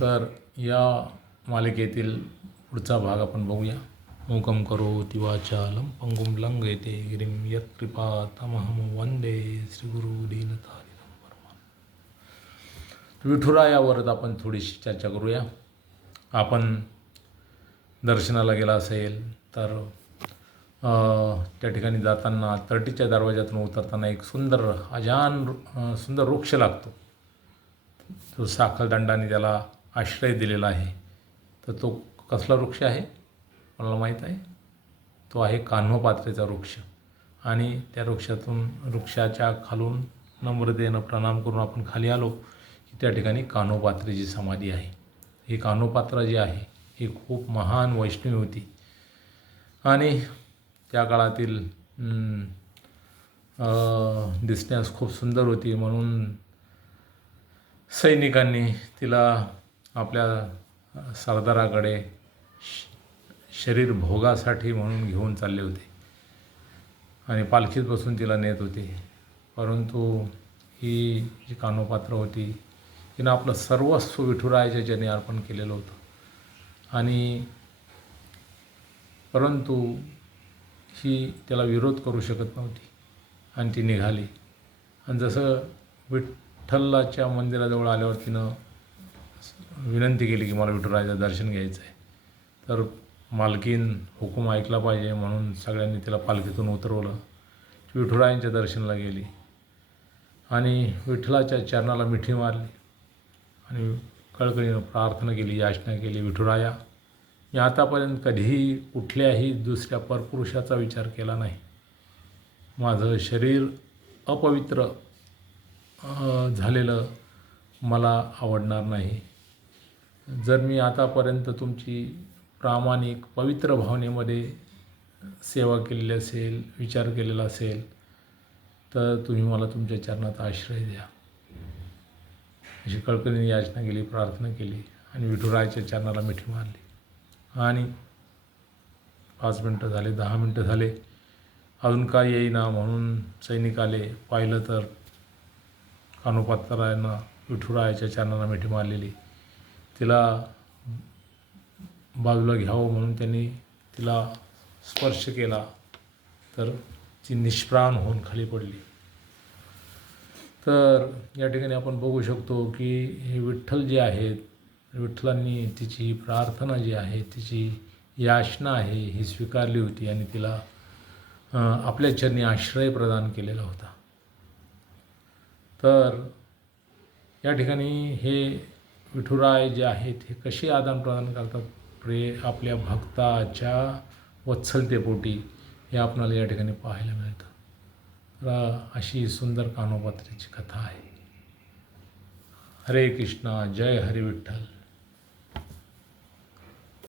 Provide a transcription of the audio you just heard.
तर या मालिकेतील पुढचा भाग आपण बघूया. मूकं करोति वाचालं पंगुं लंघयते गिरिं यत्कृपातमहं वंदे श्रीगुरु दीनतारिणं परमानंदं. विठुरायावरच आपण थोडीशी चर्चा करूया. आपण दर्शनाला गेला असेल तर त्या ठिकाणी जाताना तर्टीच्या दरवाजातून उतरताना एक सुंदर सुंदर वृक्ष लागतो. तो साखळदंडाने त्याला आश्रय दिलेला आहे. तर तो कसला वृक्ष आहे मला माहीत आहे. तो आहे कान्होपात्रेचा वृक्ष. आणि त्या वृक्षाच्या खालून नम्रतेनं प्रणाम करून आपण खाली आलो की त्या ठिकाणी कान्होपात्रेची समाधी आहे. ही कान्होपात्रा जी आहे ही खूप महान वैष्णवी होती आणि त्या काळातील दिसण्यास खूप सुंदर होती. म्हणून सैनिकांनी तिला आपल्या सरदाराकडे शरीर भोगासाठी म्हणून घेऊन चालले होते आणि पालखीत बसून तिला नेत होते. परंतु ही जी कान्होपात्र होती तिनं आपलं सर्वस्व विठुरायाच्या चरणी अर्पण केलेलं होतं आणि परंतु ही त्याला विरोध करू शकत नव्हती आणि ती निघाली. आणि जसं विठ्ठलाच्या मंदिराजवळ आल्यावर तिनं विनंती केली की मला विठुरायाचं दर्शन घ्यायचं आहे. तर मालकीन हुकूम ऐकला पाहिजे म्हणून सगळ्यांनी तिला पालखीतून उतरवलं. ती विठुरायांच्या दर्शनाला गेली आणि विठ्ठलाच्या चरणाला मिठी मारली आणि कळकळीनं प्रार्थना केली, याचना केली. विठुराया, मी आतापर्यंत कधीही कुठल्याही दुसऱ्या परपुरुषाचा विचार केला नाही. माझं शरीर अपवित्र झालेलं मला आवडणार नाही. जर मी आतापर्यंत तुमची प्रामाणिक पवित्र भावनेमध्ये सेवा केलेली असेल, विचार केलेला असेल तर तुम्ही मला तुमच्या चरणात आश्रय द्या. अशी कळकळीने याचना केली, प्रार्थना केली आणि विठुरायाच्या चरणाला मिठी मारली. आणि 5 मिनटं झाले, 10 मिनटं झाले, अजून काय येईना म्हणून सैनिक आले. पाहिलं तर कान्होपात्रानं विठुरायाच्या चरणाला मिठी मारलेली. तिला बाजूला घ्यावं म्हणून त्यांनी तिला स्पर्श केला तर ती निष्प्राण होऊन खाली पडली. तर या ठिकाणी आपण बघू शकतो की हे विठ्ठल जे आहेत, विठ्ठलांनी तिची प्रार्थना जी आहे, तिची याचना आहे ही स्वीकारली होती आणि तिला आपल्या चरणी आश्रय प्रदान केलेला होता. तर या ठिकाणी हे विठुराय जे आहेत हे कसे आदान प्रदान करतात आपल्या भक्ताच्या वत्सलतेपोटी हे आपणाला या ठिकाणी पाहायला मिळतं. तर अशी सुंदर कान्होपात्रेची कथा आहे. हरे कृष्णा, जय हरी विठ्ठल.